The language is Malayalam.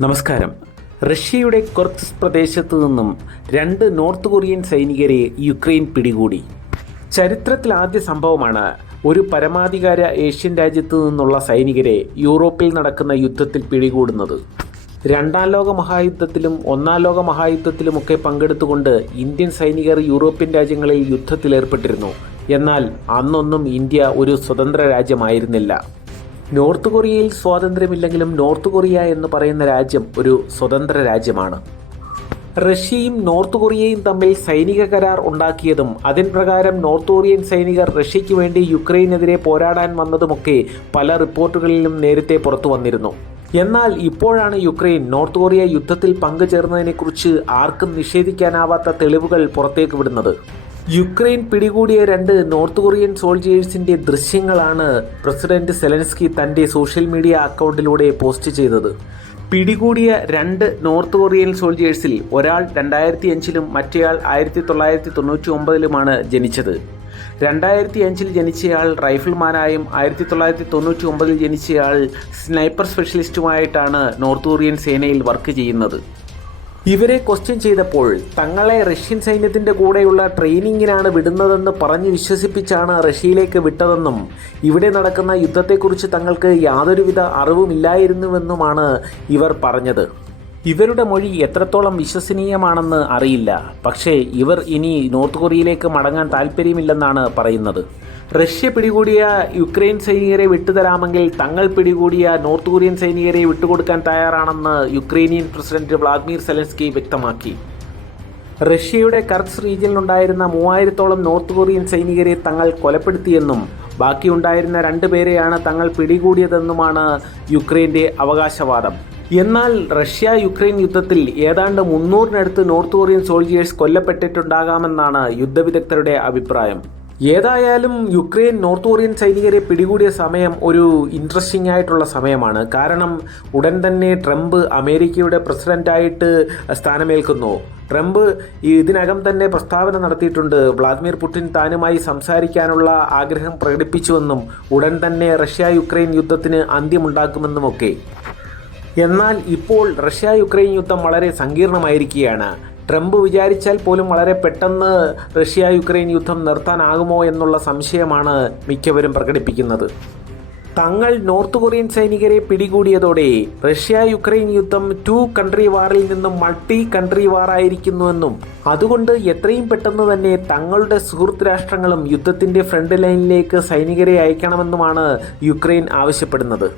നമസ്കാരം. റഷ്യയുടെ കൊർക്സ് പ്രദേശത്തു നിന്നും രണ്ട് നോർത്ത് കൊറിയൻ സൈനികരെ യുക്രൈൻ പിടികൂടി. ചരിത്രത്തിൽ ആദ്യ സംഭവമാണ് ഒരു പരമാധികാര ഏഷ്യൻ രാജ്യത്തു നിന്നുള്ള സൈനികരെ യൂറോപ്പിൽ നടക്കുന്ന യുദ്ധത്തിൽ പിടികൂടുന്നത്. രണ്ടാം ലോക മഹായുദ്ധത്തിലും ഒന്നാം ലോക മഹായുദ്ധത്തിലുമൊക്കെ പങ്കെടുത്തുകൊണ്ട് ഇന്ത്യൻ സൈനികർ യൂറോപ്യൻ രാജ്യങ്ങളിൽ യുദ്ധത്തിലേർപ്പെട്ടിരുന്നു. എന്നാൽ അന്നൊന്നും ഇന്ത്യ ഒരു സ്വതന്ത്ര രാജ്യമായിരുന്നില്ല. നോർത്ത് കൊറിയയിൽ സ്വാതന്ത്ര്യമില്ലെങ്കിലും നോർത്ത് കൊറിയ എന്ന് പറയുന്ന രാജ്യം ഒരു സ്വതന്ത്ര രാജ്യമാണ്. റഷ്യയും നോർത്ത് കൊറിയയും തമ്മിൽ സൈനിക കരാർ ഉണ്ടാക്കിയതും അതിൻ പ്രകാരം നോർത്ത് കൊറിയൻ സൈനികർ റഷ്യയ്ക്ക് വേണ്ടി യുക്രൈനെതിരെ പോരാടാൻ വന്നതുമൊക്കെ പല റിപ്പോർട്ടുകളിലും നേരത്തെ പുറത്തു വന്നിരുന്നു. എന്നാൽ ഇപ്പോഴാണ് യുക്രൈൻ നോർത്ത് കൊറിയ യുദ്ധത്തിൽ പങ്കുചേർന്നതിനെക്കുറിച്ച് ആർക്കും നിഷേധിക്കാനാവാത്ത തെളിവുകൾ പുറത്തേക്ക് വിടുന്നത്. യുക്രൈൻ പിടികൂടിയ രണ്ട് നോർത്ത് കൊറിയൻ സോൾജിയേഴ്സിന്റെ ദൃശ്യങ്ങളാണ് പ്രസിഡന്റ് സെലൻസ്കി തന്റെ സോഷ്യൽ മീഡിയ അക്കൗണ്ടിലൂടെ പോസ്റ്റ് ചെയ്തത്. പിടികൂടിയ രണ്ട് നോർത്ത് കൊറിയൻ സോൾജിയേഴ്സിൽ ഒരാൾ രണ്ടായിരത്തി അഞ്ചിലും മറ്റേയാൾ ആയിരത്തി തൊള്ളായിരത്തി തൊണ്ണൂറ്റി ഒമ്പതിലുമാണ് ജനിച്ചത്. രണ്ടായിരത്തി അഞ്ചിൽ ജനിച്ചയാൾ റൈഫിൾമാനായും ആയിരത്തി തൊള്ളായിരത്തി തൊണ്ണൂറ്റി ഒമ്പതിൽ ജനിച്ചയാൾ സ്നൈപ്പർ സ്പെഷ്യലിസ്റ്റുമായിട്ടാണ് നോർത്ത് കൊറിയൻ സേനയിൽ വർക്ക് ചെയ്യുന്നത്. ഇവരെ ക്വസ്റ്റ്യൻ ചെയ്തപ്പോൾ തങ്ങളെ റഷ്യൻ സൈന്യത്തിന്റെ കൂടെയുള്ള ട്രെയിനിങ്ങിനാണ് വിടുന്നതെന്ന് പറഞ്ഞ് വിശ്വസിപ്പിച്ചാണ് റഷ്യയിലേക്ക് വിട്ടതെന്നും ഇവിടെ നടക്കുന്ന യുദ്ധത്തെക്കുറിച്ച് തങ്ങൾക്ക് യാതൊരുവിധ അറിവുമില്ലായിരുന്നുവെന്നുമാണ് ഇവർ പറഞ്ഞത്. ഇവരുടെ മൊഴി എത്രത്തോളം വിശ്വസനീയമാണെന്ന് അറിയില്ല. പക്ഷേ ഇവർ ഇനി നോർത്ത് കൊറിയയിലേക്ക് മടങ്ങാൻ താല്പര്യമില്ലെന്നാണ് പറയുന്നത്. റഷ്യ പിടികൂടിയ യുക്രൈൻ സൈനികരെ വിട്ടുതരാമെങ്കിൽ തങ്ങൾ പിടികൂടിയ നോർത്ത് കൊറിയൻ സൈനികരെ വിട്ടുകൊടുക്കാൻ തയ്യാറാണെന്ന് യുക്രൈനിയൻ പ്രസിഡന്റ് വ്ളാദിമിർ സെലൻസ്കി വ്യക്തമാക്കി. റഷ്യയുടെ കർക്സ് റീജിയനിലുണ്ടായിരുന്ന മൂവായിരത്തോളം നോർത്ത് കൊറിയൻ സൈനികരെ തങ്ങൾ കൊലപ്പെടുത്തിയെന്നും ബാക്കിയുണ്ടായിരുന്ന രണ്ടു പേരെയാണ് തങ്ങൾ പിടികൂടിയതെന്നുമാണ് യുക്രൈന്റെ അവകാശവാദം. എന്നാൽ റഷ്യ യുക്രൈൻ യുദ്ധത്തിൽ ഏതാണ്ട് മുന്നൂറിനടുത്ത് നോർത്ത് കൊറിയൻ സോൾജിയേഴ്സ് കൊല്ലപ്പെട്ടിട്ടുണ്ടാകാമെന്നാണ് യുദ്ധവിദഗ്ധരുടെ അഭിപ്രായം. ഏതായാലും യുക്രൈൻ നോർത്ത് കൊറിയൻ സൈനികരെ പിടികൂടിയ സമയം ഒരു ഇൻട്രസ്റ്റിംഗ് ആയിട്ടുള്ള സമയമാണ്. കാരണം ഉടൻ തന്നെ ട്രംപ് അമേരിക്കയുടെ പ്രസിഡന്റായിട്ട് സ്ഥാനമേൽക്കുന്നു. ട്രംപ് ഇതിനകം തന്നെ പ്രസ്താവന നടത്തിയിട്ടുണ്ട്. വ്ളാദിമിർ പുടിൻ താനുമായി സംസാരിക്കാനുള്ള ആഗ്രഹം പ്രകടിപ്പിച്ചുവെന്നും ഉടൻ തന്നെ റഷ്യ യുക്രൈൻ യുദ്ധത്തിന് അന്ത്യമുണ്ടാക്കുമെന്നുമൊക്കെ. എന്നാൽ ഇപ്പോൾ റഷ്യ യുക്രൈൻ യുദ്ധം വളരെ സങ്കീർണമായിരിക്കുകയാണ്. ട്രംപ് വിചാരിച്ചാൽ പോലും വളരെ പെട്ടെന്ന് റഷ്യ യുക്രൈൻ യുദ്ധം നിർത്താനാകുമോ എന്നുള്ള സംശയമാണ് മിക്കവരും പ്രകടിപ്പിക്കുന്നത്. തങ്ങൾ നോർത്ത് കൊറിയൻ സൈനികരെ പിടികൂടിയതോടെ റഷ്യ യുക്രൈൻ യുദ്ധം ടു കൺട്രി വാറിൽ നിന്നും മൾട്ടി കൺട്രി വാറായിരിക്കുന്നുവെന്നും അതുകൊണ്ട് എത്രയും പെട്ടെന്ന് തന്നെ തങ്ങളുടെ സുഹൃത്ത് രാഷ്ട്രങ്ങളും യുദ്ധത്തിന്റെ ഫ്രണ്ട് ലൈനിലേക്ക് സൈനികരെ അയക്കണമെന്നുമാണ് യുക്രൈൻ ആവശ്യപ്പെടുന്നത്.